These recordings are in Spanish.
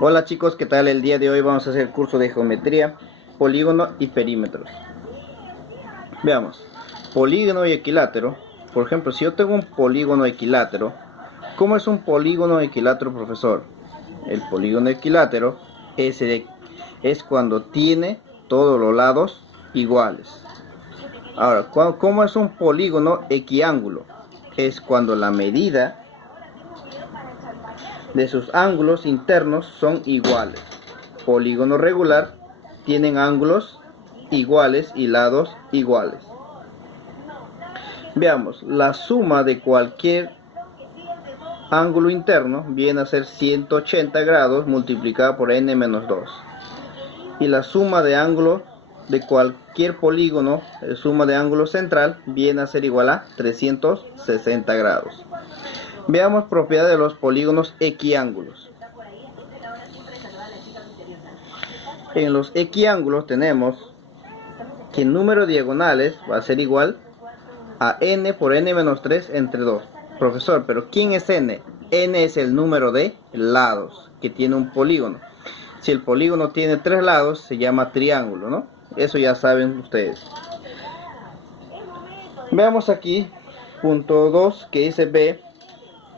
Hola chicos, ¿qué tal? El día de hoy vamos a hacer el curso de geometría, polígono y perímetros. Veamos, polígono y equilátero. Por ejemplo, si yo tengo un polígono equilátero, ¿cómo es un polígono equilátero, profesor? El polígono equilátero es cuando tiene todos los lados iguales. Ahora, ¿cómo es un polígono equiángulo? Es cuando la medida de sus ángulos internos son iguales. Polígono regular tienen ángulos iguales y lados iguales. Veamos, la suma de cualquier ángulo interno viene a ser 180 grados multiplicado por n menos 2. Y la suma de ángulos de cualquier polígono, la suma de ángulo central, viene a ser igual a 360 grados. Veamos propiedades de los polígonos equiángulos. En los equiángulos tenemos que el número de diagonales va a ser igual a n por n menos 3 entre 2. Profesor, ¿pero quién es n? N es el número de lados que tiene un polígono. Si el polígono tiene 3 lados, se llama triángulo, ¿no? Eso ya saben ustedes. Veamos aquí, punto 2, que dice B,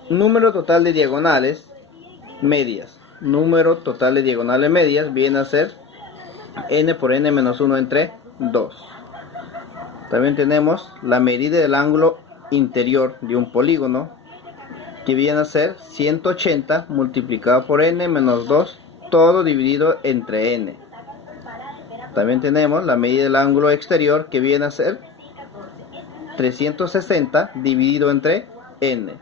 número total de diagonales medias. Número total de diagonales medias viene a ser n por n menos 1 entre 2. También tenemos la medida del ángulo interior de un polígono, que viene a ser 180 multiplicado por n menos 2, todo dividido entre n. También tenemos la medida del ángulo exterior, que viene a ser 360 dividido entre n.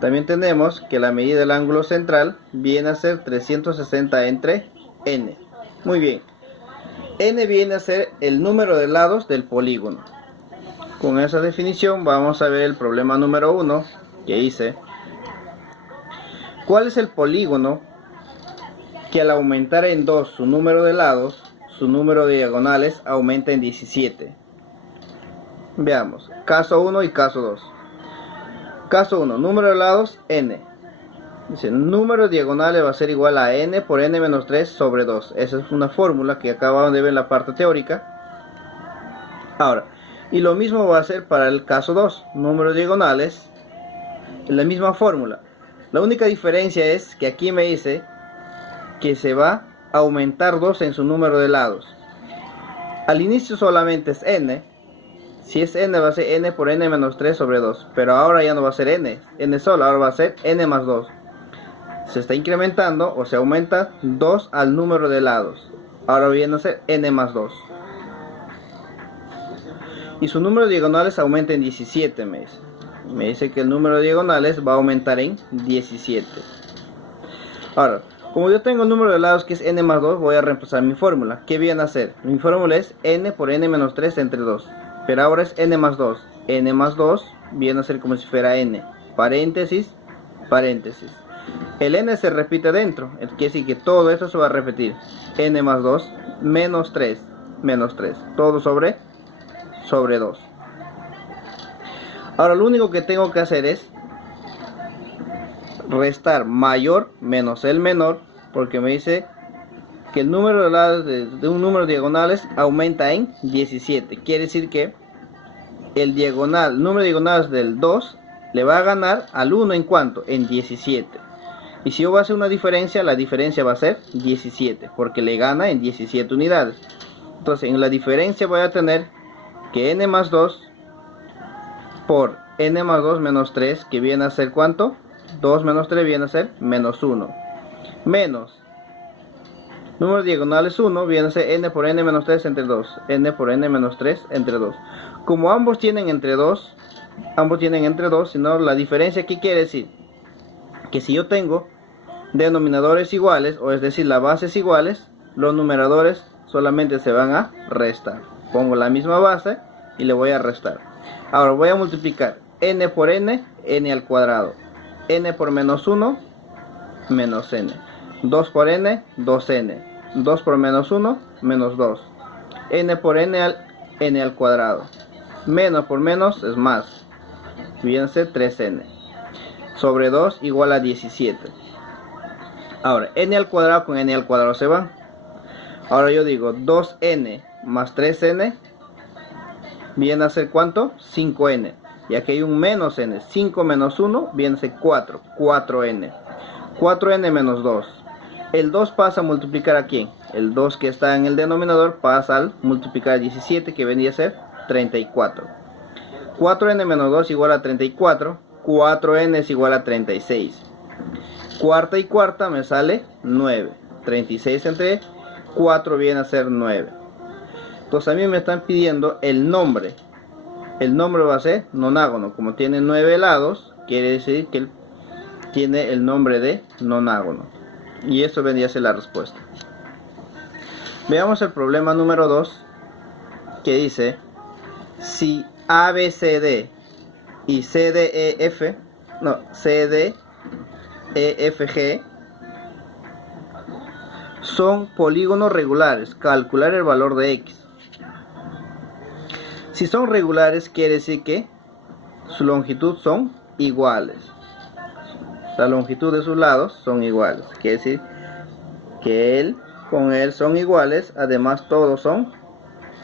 También tenemos que la medida del ángulo central viene a ser 360 entre n. Muy bien. N viene a ser el número de lados del polígono. Con esa definición vamos a ver el problema número 1, que dice: ¿cuál es el polígono que al aumentar en 2 su número de lados, su número de diagonales aumenta en 17? Veamos, caso 1 y caso 2. Caso 1, número de lados n. Dice, número de diagonales va a ser igual a n por n menos 3 sobre 2. Esa es una fórmula que acabamos de ver en la parte teórica. Ahora, y lo mismo va a ser para el caso 2. Número de diagonales, la misma fórmula. La única diferencia es que aquí me dice que se va a aumentar 2 en su número de lados. Al inicio solamente es n. Si es n va a ser n por n menos 3 sobre 2. Pero ahora ya no va a ser n solo, ahora va a ser n más 2. Se está incrementando o se aumenta 2 al número de lados. Ahora viene a ser n más 2. Y su número de diagonales aumenta en 17. Me dice que el número de diagonales va a aumentar en 17. Ahora, como yo tengo el número de lados que es n más 2, voy a reemplazar mi fórmula. ¿Qué viene a ser? Mi fórmula es n por n menos 3 entre 2. Pero ahora es n más 2. N más 2 viene a ser como si fuera n. Paréntesis, paréntesis. El n se repite dentro, quiere decir que todo esto se va a repetir. N más 2 menos 3, todo sobre 2. Ahora lo único que tengo que hacer es restar mayor menos el menor, porque me dice que el número de lados de un número de diagonales aumenta en 17. Quiere decir que el número de diagonales del 2 le va a ganar al 1 en cuanto, en 17. Y si yo voy a hacer una diferencia, la diferencia va a ser 17, porque le gana en 17 unidades. Entonces en la diferencia voy a tener que n más 2 por n más 2 menos 3, que viene a ser ¿cuánto? 2 menos 3 viene a ser menos 1. Menos, número de diagonales 1 viene a ser n por n menos 3 entre 2. N por n menos 3 entre 2. Como ambos tienen entre 2, sino la diferencia, ¿qué quiere decir? Que si yo tengo denominadores iguales, o es decir, las bases iguales, los numeradores solamente se van a restar. Pongo la misma base y le voy a restar. Ahora voy a multiplicar n por n, n al cuadrado. N por menos 1, menos n. 2 por n, 2n. 2 por menos 1, menos 2. N por n al cuadrado. Menos por menos es más. Viene a ser 3n. Sobre 2 igual a 17. Ahora, n al cuadrado con n al cuadrado se van. Ahora yo digo 2n más 3n viene a ser ¿cuánto? 5n. Y aquí hay un menos n. 5 menos 1 viene a ser 4. 4n. 4n menos 2. El 2 pasa a multiplicar a ¿quién? El 2 que está en el denominador pasa al multiplicar a 17, que vendría a ser 34. 4n menos 2 igual a 34. 4n es igual a 36. Cuarta y cuarta me sale 9. 36 entre 4 viene a ser 9. Entonces a mí me están pidiendo el nombre. El nombre va a ser nonágono. Como tiene 9 lados, quiere decir que tiene el nombre de nonágono. Y eso vendría a ser la respuesta. Veamos el problema número 2, que dice: si ABCD y CDEF, no, CDEFG son polígonos regulares, calcular el valor de X. Si son regulares, quiere decir que su longitud son iguales. La longitud de sus lados son iguales. Quiere decir que él con él son iguales. Además, todos son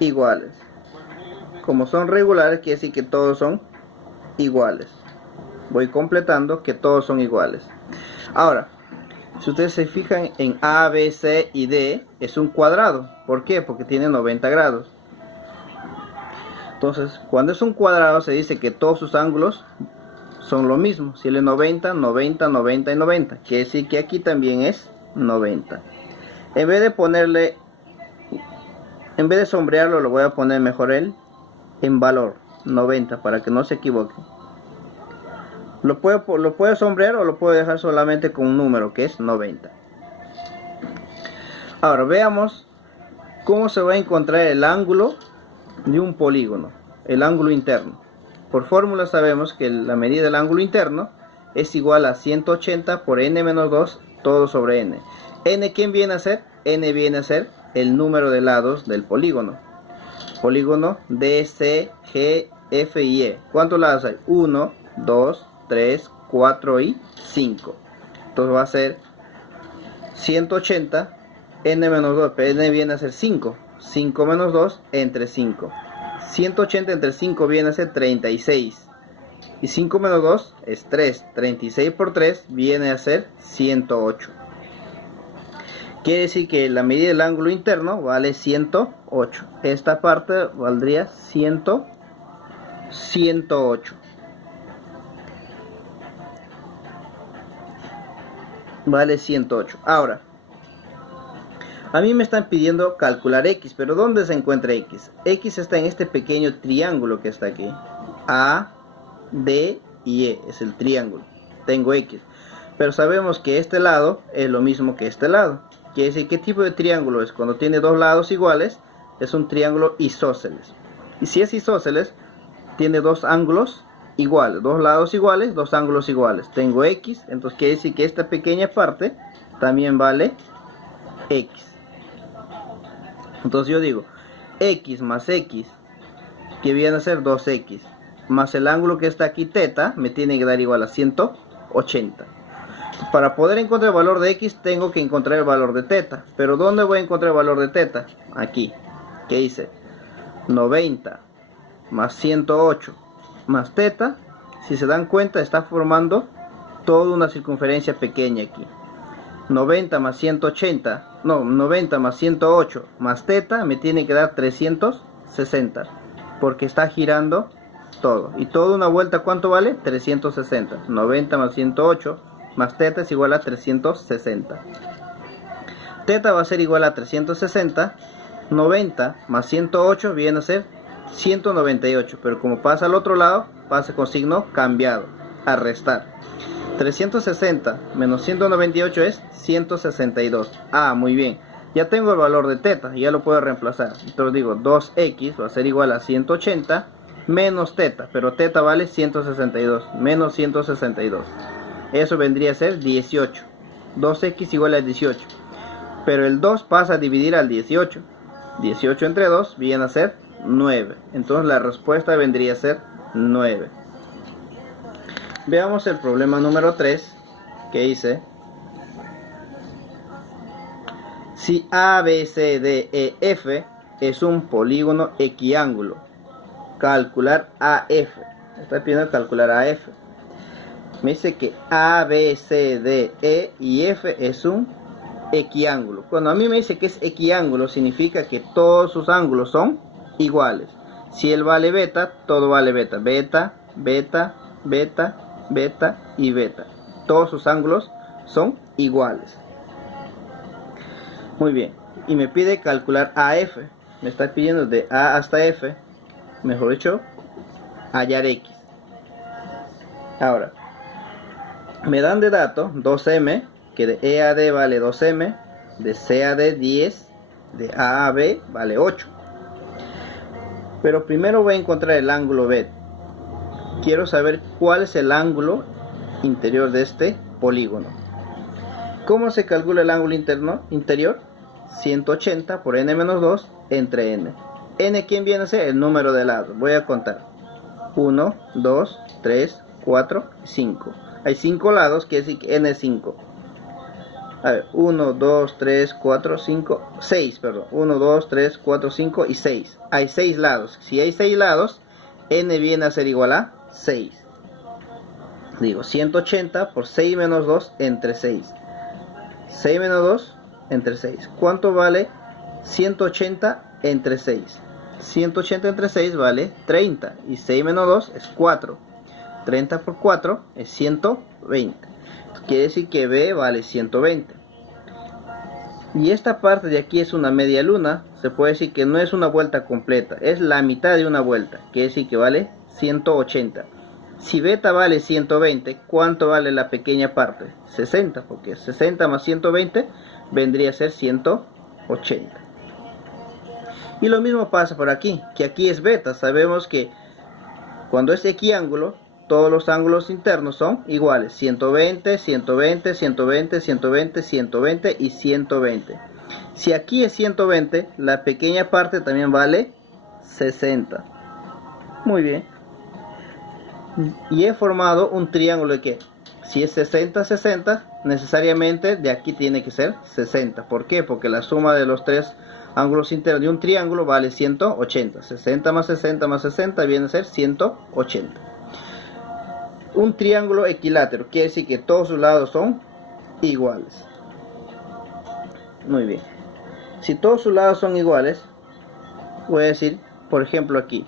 iguales. Como son regulares, quiere decir que todos son iguales. Voy completando que todos son iguales. Ahora, si ustedes se fijan en A, B, C y D, es un cuadrado. ¿Por qué? Porque tiene 90 grados. Entonces, cuando es un cuadrado, se dice que todos sus ángulos son lo mismo. Si él es 90, 90, 90 y 90. Quiere decir que aquí también es 90. En vez de sombrearlo, lo voy a poner mejor él en valor 90 para que no se equivoque. Lo puedo sombrear o lo puedo dejar solamente con un número que es 90. Ahora veamos cómo se va a encontrar el ángulo de un polígono, el ángulo interno. Por fórmula sabemos que la medida del ángulo interno es igual a 180 por n menos 2 todo sobre n. ¿N quién viene a ser? N viene a ser el número de lados del polígono. Polígono D, C, G, F y E. ¿Cuántos lados hay? 1, 2, 3, 4 y 5. Entonces va a ser 180, n menos 2, pero n viene a ser 5. 5 menos 2 entre 5. 180 entre 5 viene a ser 36. Y 5 menos 2 es 3. 36 por 3 viene a ser 108. Quiere decir que la medida del ángulo interno vale 108. Esta parte valdría 108. Vale 108. Ahora, a mí me están pidiendo calcular X, pero ¿dónde se encuentra X? X está en este pequeño triángulo que está aquí. A, D y E es el triángulo. Tengo X. Pero sabemos que este lado es lo mismo que este lado. Quiere decir, ¿qué tipo de triángulo es? Cuando tiene dos lados iguales, es un triángulo isósceles. Y si es isósceles, tiene dos ángulos iguales, dos lados iguales, dos ángulos iguales. Tengo X, entonces quiere decir que esta pequeña parte también vale X. Entonces yo digo, X más X, que viene a ser 2X, más el ángulo que está aquí, teta, me tiene que dar igual a 180. Para poder encontrar el valor de X, tengo que encontrar el valor de teta. Pero ¿dónde voy a encontrar el valor de teta? Aquí. ¿Qué dice? 90 más 108 más teta. Si se dan cuenta, está formando toda una circunferencia pequeña aquí. 90 más 180, no, 90 más 108 más teta me tiene que dar 360. Porque está girando todo. Y toda una vuelta, ¿cuánto vale? 360. 90 más 108 más teta es igual a 360. Teta va a ser igual a 360. 90 más 108 viene a ser 198. Pero como pasa al otro lado, pasa con signo cambiado. A restar. 360 menos 198 es 162. Ah, muy bien. Ya tengo el valor de teta. Ya lo puedo reemplazar. Entonces digo 2x va a ser igual a 180 menos teta. Pero teta vale 162. Menos 162. Eso vendría a ser 18. 2x igual a 18. Pero el 2 pasa a dividir al 18. 18 entre 2 viene a ser 9. Entonces la respuesta vendría a ser 9. Veamos el problema número 3, que dice: Si A, B, C, D, E, F es un polígono equiángulo, calcular AF. Está pidiendo calcular AF. Me dice que A, B, C, D, E y F es un equiángulo. Cuando a mí me dice que es equiángulo, significa que todos sus ángulos son iguales. Si él vale beta, todo vale beta. Beta, beta, beta, beta y beta. Todos sus ángulos son iguales. Muy bien. Y me pide calcular AF. Me está pidiendo de A hasta F. Mejor dicho, hallar X. Ahora, me dan de dato 2M, que de E a D vale 2M, de C a D 10, de A a B vale 8. Pero primero voy a encontrar el ángulo B. Quiero saber cuál es el ángulo interior de este polígono. ¿Cómo se calcula el ángulo interior? 180 por n menos 2 entre n. N, ¿quién viene a ser? El número de lados. Voy a contar. 1, 2, 3, 4, 5. Hay 5 lados, quiere decir que n es 5. A ver, 1, 2, 3, 4, 5, 6, perdón. 1, 2, 3, 4, 5 y 6. Hay 6 lados. Si hay 6 lados, n viene a ser igual a 6. Digo, 180 por 6 menos 2 entre 6. 6 menos 2 entre 6. ¿Cuánto vale 180 entre 6? 180 entre 6 vale 30. Y 6 menos 2 es 4. 30 por 4 es 120. Quiere decir que B vale 120. Y esta parte de aquí es una media luna. Se puede decir que no es una vuelta completa. Es la mitad de una vuelta. Quiere decir que vale 180. Si beta vale 120, ¿cuánto vale la pequeña parte? 60, porque 60 más 120 vendría a ser 180. Y lo mismo pasa por aquí, que aquí es beta. Sabemos que cuando es equiángulo, todos los ángulos internos son iguales. 120, 120, 120, 120, 120 y 120. Si aquí es 120, la pequeña parte también vale 60. Muy bien. Y he formado un triángulo de que si es 60, 60, necesariamente de aquí tiene que ser 60. ¿Por qué? Porque la suma de los tres ángulos internos de un triángulo vale 180. 60 más 60 más 60 viene a ser 180. Un triángulo equilátero quiere decir que todos sus lados son iguales. Muy bien. Si todos sus lados son iguales, voy a decir, por ejemplo aquí,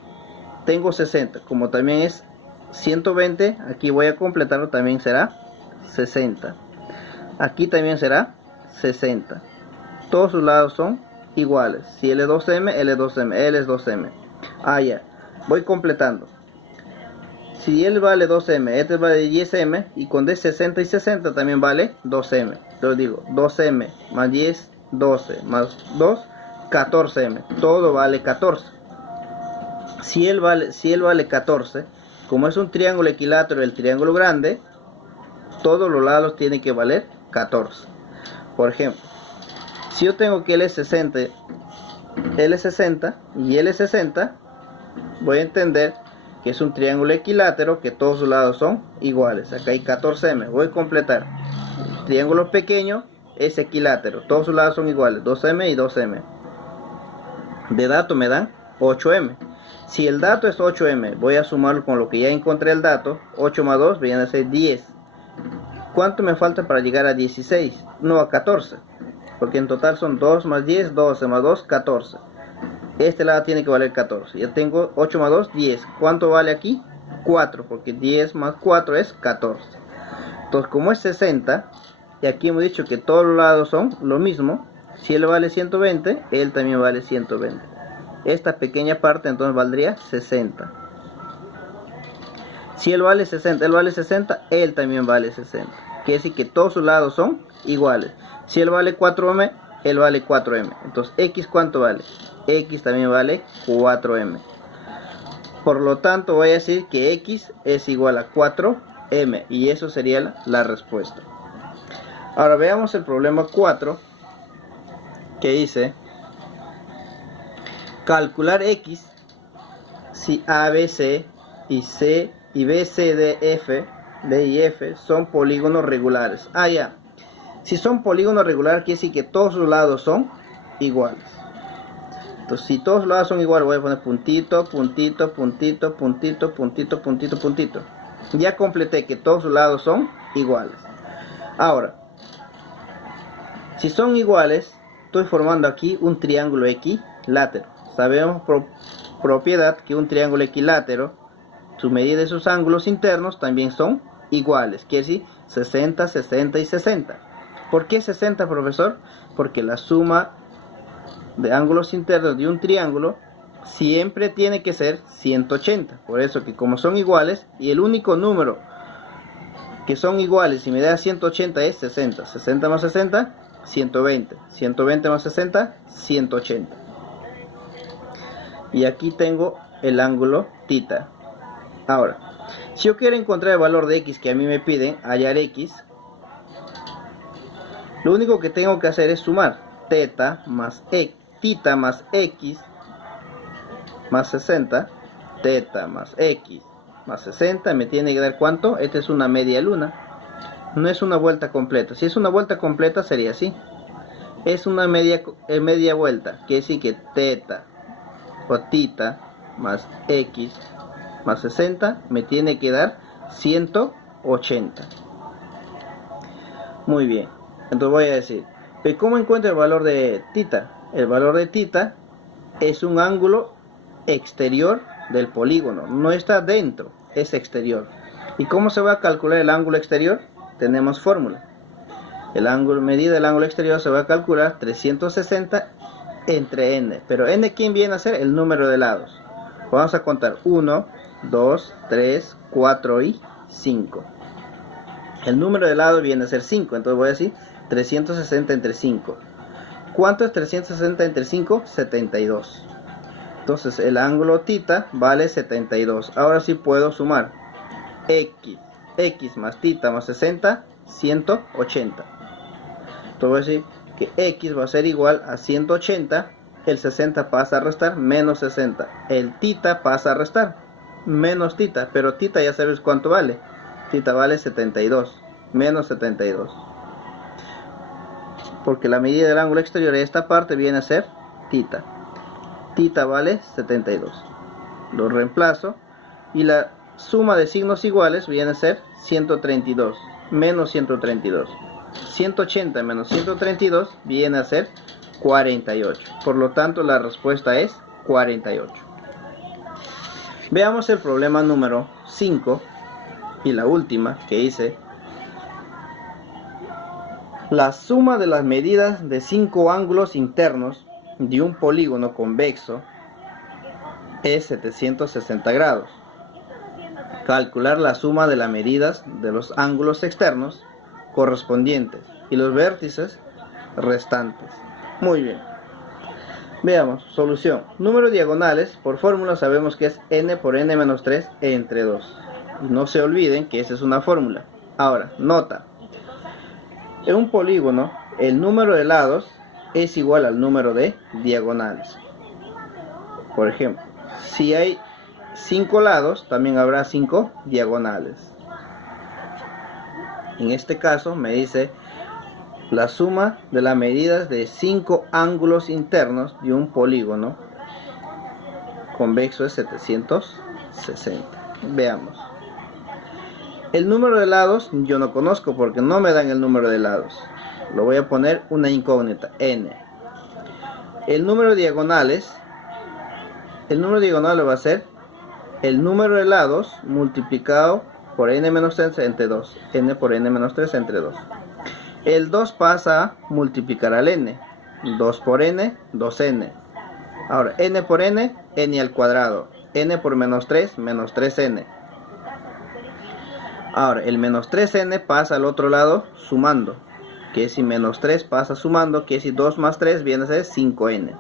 tengo 60, como también es 120, aquí voy a completarlo, también será 60. Aquí también será 60. Todos sus lados son iguales. Si L es 2M, L es 2M, L es 2M. Ah, ya. Voy completando. Si L vale 2M, este vale 10M, y con D 60 y 60 también vale 2M. Entonces digo, 2M más 10, 12, más 2, 14M. Todo vale 14. Si L vale 14, como es un triángulo equilátero, el triángulo grande, todos los lados tienen que valer 14. Por ejemplo, si yo tengo que L es 60 y L es 60, voy a entender que es un triángulo equilátero, que todos sus lados son iguales. Acá hay 14M. Voy a completar. El triángulo pequeño es equilátero, todos sus lados son iguales, 2M y 2M. De dato me dan 8M. Si el dato es 8M, voy a sumarlo con lo que ya encontré el dato. 8 más 2 viene a ser 10. ¿Cuánto me falta para llegar a 16? No, a 14. Porque en total son 2 más 10, 12 más 2, 14. Este lado tiene que valer 14. Ya tengo 8 más 2, 10. ¿Cuánto vale aquí? 4, porque 10 más 4 es 14. Entonces, como es 60, y aquí hemos dicho que todos los lados son lo mismo, si él vale 120, él también vale 120. Esta pequeña parte entonces valdría 60. Si él vale 60, él también vale 60. Quiere decir que todos sus lados son iguales. Si él vale 4M, él vale 4M. Entonces, X, ¿cuánto vale? X también vale 4M. Por lo tanto, voy a decir que X es igual a 4M. Y eso sería la respuesta. Ahora veamos el problema 4, que dice calcular X si A, B, C y C y B, C, D, F, D y F son polígonos regulares. Ah, ya. Si son polígonos regulares, quiere decir que todos los lados son iguales. Entonces, si todos los lados son iguales, voy a poner puntito, puntito, puntito, puntito, puntito, puntito, puntito. Ya completé que todos los lados son iguales. Ahora, si son iguales, estoy formando aquí un triángulo equilátero. Sabemos por propiedad que un triángulo equilátero, su medida de sus ángulos internos también son iguales. Quiere decir 60, 60 y 60. ¿Por qué 60, profesor? Porque la suma de ángulos internos de un triángulo siempre tiene que ser 180. Por eso que como son iguales, y el único número que son iguales y me da 180 es 60. 60 más 60, 120. 120 más 60, 180. Y aquí tengo el ángulo θ. Ahora, si yo quiero encontrar el valor de x que a mí me piden, hallar x, lo único que tengo que hacer es sumar θ más x más 60, θ más x más 60, me tiene que dar ¿cuánto? Esta es una media luna, no es una vuelta completa. Si es una vuelta completa sería así, es una media vuelta, quiere decir que θ o θ más x más 60 me tiene que dar 180. Muy bien, entonces voy a decir, ¿cómo encuentro el valor de θ? El valor de θ es un ángulo exterior del polígono, no está dentro, es exterior. ¿Y cómo se va a calcular el ángulo exterior? Tenemos fórmula. El ángulo, medida del ángulo exterior se va a calcular 360 entre n. Pero n, ¿quién viene a ser? El número de lados. Vamos a contar 1, 2, 3, 4 y 5. El número de lados viene a ser 5. Entonces voy a decir 360 entre 5. ¿Cuánto es 360 entre 5? 72. Entonces el ángulo θ vale 72. Ahora sí puedo sumar x más θ más 60, 180. Entonces voy a decir que x va a ser igual a 180. El 60 pasa a restar, menos 60. El θ pasa a restar, menos θ. Pero θ ya sabes cuánto vale. θ vale 72, menos 72. Porque la medida del ángulo exterior de esta parte viene a ser θ. θ vale 72. Lo reemplazo y la suma de signos iguales viene a ser 132 menos 132. 180 menos 132 viene a ser 48. Por lo tanto, la respuesta es 48. Veamos el problema número 5 y la última que hice. La suma de las medidas de 5 ángulos internos de un polígono convexo es 760 grados. Calcular la suma de las medidas de los ángulos externos correspondientes y los vértices restantes. Muy bien. Veamos, solución. Número de diagonales, por fórmula sabemos que es n por n menos 3 entre 2. Y no se olviden que esa es una fórmula. Ahora, nota. En un polígono, el número de lados es igual al número de diagonales. Por ejemplo, si hay 5 lados, también habrá 5 diagonales. En este caso me dice la suma de las medidas de 5 ángulos internos de un polígono convexo es 760. Veamos. El número de lados yo no conozco porque no me dan el número de lados. Lo voy a poner una incógnita, n. El número de diagonales va a ser el número de lados multiplicado por n menos 3 entre 2. n por n menos 3 entre 2. El 2 pasa a multiplicar al n. 2 por n, 2n. Ahora, n por n, n al cuadrado. n por menos 3, menos 3n. Ahora, el menos 3n pasa al otro lado sumando. Que si menos 3 pasa sumando, que si 2 más 3 viene a ser 5n.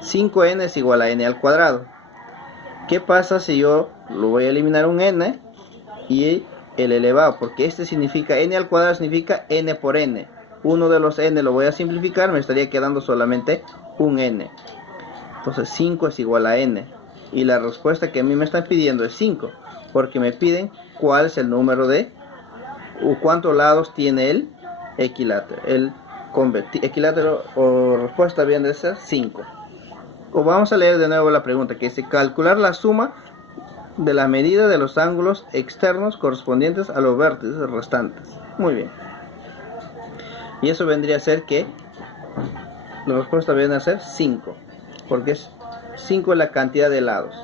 5n es igual a n al cuadrado. ¿Qué pasa si yo lo voy a eliminar un n y el elevado? Porque este significa, n al cuadrado significa n por n. Uno de los n lo voy a simplificar, me estaría quedando solamente un n. Entonces 5 es igual a n. Y la respuesta que a mí me están pidiendo es 5. Porque me piden cuál es el número de, o cuántos lados tiene el equilátero. El equilátero o respuesta viene de ser 5. O vamos a leer de nuevo la pregunta que dice: calcular la suma de la medida de los ángulos externos correspondientes a los vértices restantes. Muy bien. Y eso vendría a ser que la respuesta viene a ser 5, porque 5 es la cantidad de lados.